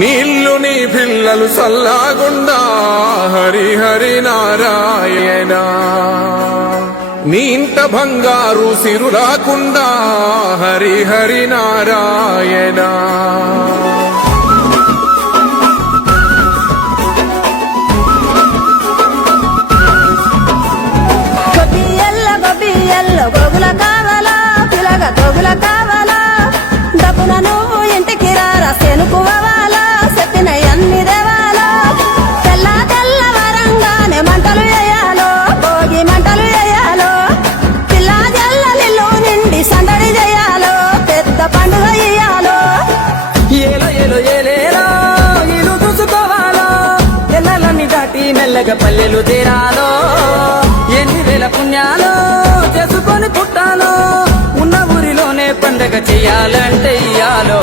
నీళ్ళు నీ పిల్లలు సల్లాగుండా హరి హరి నారాయణ నీ ఇంట బంగారు సిరులాకుండా హరి హరి నారాయణ గోగుల కావాలా పిలగ గోగుల కావాలా డబ్బున నువ్వు ఇంటికి రారా సెనుకువాలా చెప్పిన అన్ని దేవాలా తెల్ల తెల్ల వరంగానే మంటలు వేయాలో భోగి మంటలు వేయాలో పిల్ల జల్లలిల్లు నిండి సందడి చేయాలో పెద్ద పండుగ ఇయ్యాలో ఏలో ఏలో ఏలేలో ఇల్లు చూసుకోవాలో ఎల్లలన్నీ దాటి మెల్లగా పల్లెలు తీరాలో ఎన్ని వేల పుణ్యాలో చేసుకొని పుట్టాలో ఉన్న ఊరిలోనే పండగ చెయ్యాలంటే ఇయ్యాలో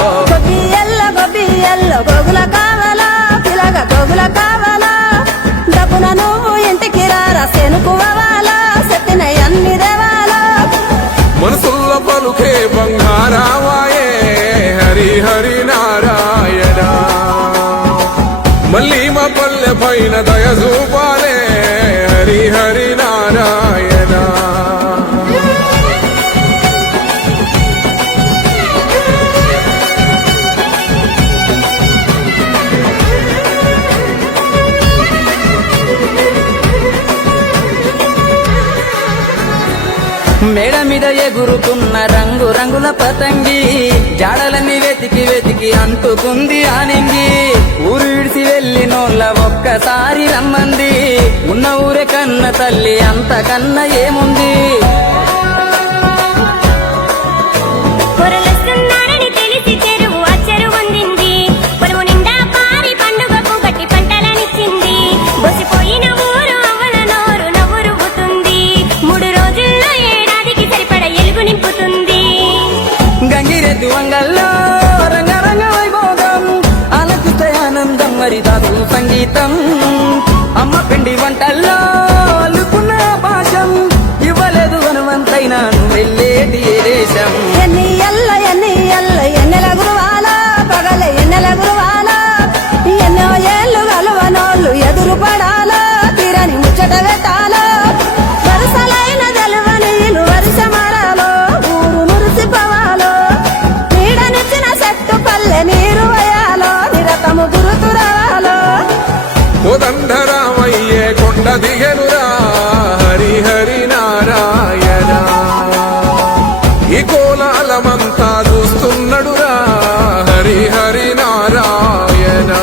గొబ్బియల్లో గోగుల కావాలా పిలగ గోగుల కావాలా డబ్బున నువ్వు ఇంటికి రారా సెనుకువాలా చెప్పిన అన్ని దేవాలా మనసుల్ల పలుకే బంగారావాయే హరి హరి నారాయణ మళ్ళీ మా పల్లె పైన దయ చూపాలే హరి హరి నారాయణ మేడ మీద ఎగురుతున్న రంగు రంగుల పతంగి జాడలన్నీ వెతికి వెతికి అంటుకుంది ఆనింగి ఊరు విడిసి వెళ్ళినోళ్ళ ఒక్కసారి రమ్మంది ఉన్న ఊరే కన్న తల్లి అంతకన్నా ఏముంది గంగిరెద్దు వంగల్లో రంగరంగ వైభోగం ఆలకిస్తే ఆనందం మరి దాదు సంగీతం అమ్మ పిండి వంటల్లో అల్లుకున్న భాషం ఇవ్వలేదు హనుమంతైనా వెళ్ళేది ఏ దేశం ఎన్నెల గురువాలా పగల ఎన్నెల గురువాలా ఎన్నో ఏళ్ళు కలువనోళ్ళు ఎదురు పడాలా తీరని ముచ్చట పెట్టాలా వరుసలైన జలువని ఇల్లు వరుస మారాలో ఊరు మురిసిపోవాలో నీడనిచ్చిన చెట్టు పల్లె నీరు వేయాలో నిరతము గురుతురాలో కోదండరామయ్యే కొండ దిగనురా హరి హరి నారాయణ ఈ కోలాలమంతా చూస్తున్నడురా హరి హరి నారాయణ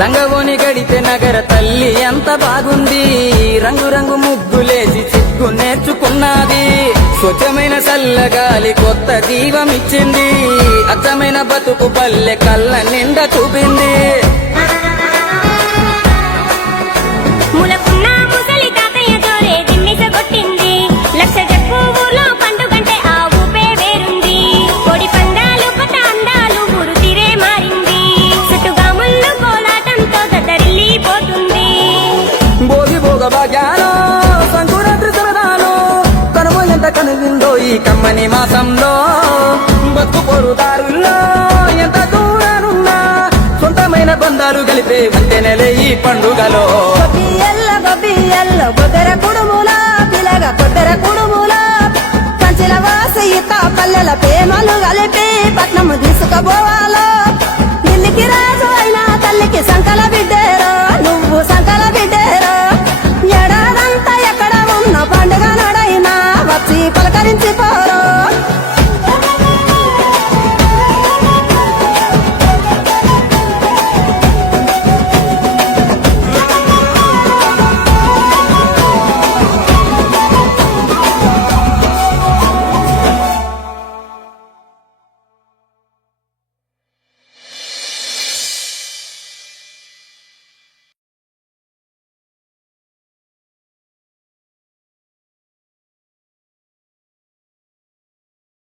లంగవోని గడితే నగర తల్లి ఎంత బాగుంది రంగు రంగు ముగ్గులేసి చిక్కు నేర్చుకున్నది స్వచ్ఛమైన చల్లగాలి కొత్త జీవం ఇచ్చింది అచ్చమైన బతుకు పల్లె కళ్ళ నిండా చూపింది భాగ్యాలో సంకురాత్రి సరదాలో తనము ఎంత కనువిందో ఈ కమ్మని మాసంలో బతుకు పొరుదారుల్లో ఎంత దూరానున్నా సొంతమైన బంధాలు కలిపే వంతెనలే ఈ పండుగలో గొబ్బియల్లో కొద్దర కుడుములా పిలగ కొద్దర కుడుములా కంచెల వాసి పల్లెల ప్రేమలు కలిపి పట్నము తీసుకుపోవాలో